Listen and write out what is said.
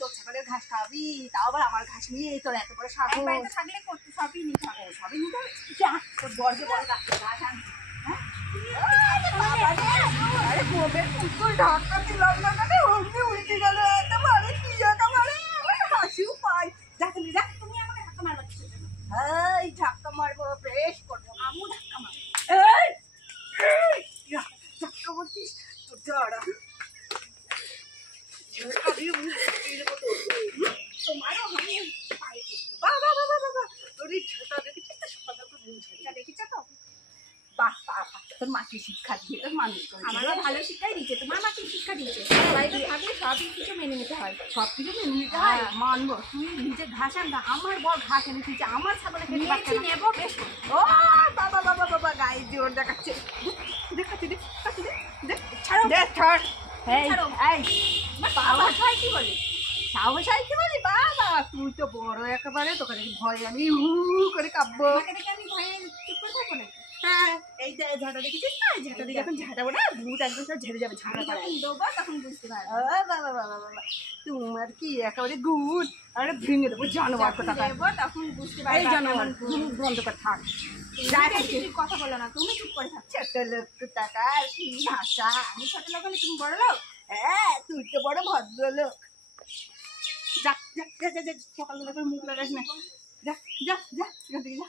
তোর ছাগলের ঘাস খাবি, তাও আবার আমার ঘাস নিয়ে তোর এত বড় সাগর থাকলে সবই নিতে হবে, সবই নিতে হবে। তোর বর্গে বড় ঘাস আনবি। আরে গোবের পুতুল ঢাকা দিলাম না কেন, অমনি উল্টে গেল একেবারে, কি একেবারে হাসিও পাই। যাক তুমি আমাকে ধাক্কা মারবা কিসের জন্য? এই ধাক্কা মারবো, বেশ করবো, আমু ধাক্কা মার। ধাক্কা মারছিস তোর দাঁড়া ঝাঁকা দিয়ে তোমারও আমি পায়ে পড়তো। বাবা বাবা বাবা তোর এই ঝাঁকা দেখেছিস তো, সকালে তো দেখেছো তো? বাহ বাবা, তোর মাকে শিক্ষা দিয়ে তোর মানুষ করে, আমারও ভালো শিক্ষাই দিচ্ছে, তোমার মাকে শিক্ষা দিচ্ছে। সবাই থাকলে সবই কিছু মেনে নিতে হয়। সব কিছু মেনে নিতে হয়, মানবো। তুই নিজে ঘাস আনবা, আমার বর ঘাস এনে দিচ্ছে, আমার ছাগলে খেতে পারছে না। নেবো বেশ। ও বাবা বাবা বাবা, গায়ে জোর দেখাচ্ছে, দেখাচ্ছি দেখ ছাড়ো ছাড়। এই ছাড়ো। এই বাবা হয় কি বলে? সাহস হয় কি বলি, বাবা তুই তো বড় একেবারে, তোকে দেখি ভয় আমি হু করে কাঁপবো। তোমাকে দেখে আমি ভয়ে চুপ করে থাকবো না। হ্যাঁ, এই যে ঝাঁটা দেখেছিস না, ঝাঁটা দিয়ে যখন ঝাঁটাবো না, ভূত একদম সব ঝেড়ে যাবে ঝাঁটা পাড়ায়। যখন দেবো তখন বুঝতে পারবো। বাবা বাবা বাবা, তোমার কি একেবারে গুণ, আরে ভেঙে দেবো জানোয়ার কথা। দেবো তখন বুঝতে এই পারবো। জানোয়ার বন্ধ করে থাক, তুমি কথা বলো না, তুমি চুপ করে থাকছো। ছোট লোক টাকা কি ভাষা। আমি ছোট লোক হলে তুমি বড় লোক। হ্যাঁ, তুই তো বড় ভদ্রলোক। যা যা যা যা, সকালবেলা করে মুখ লাগাস না, যা যা যা, এখান থেকে যা।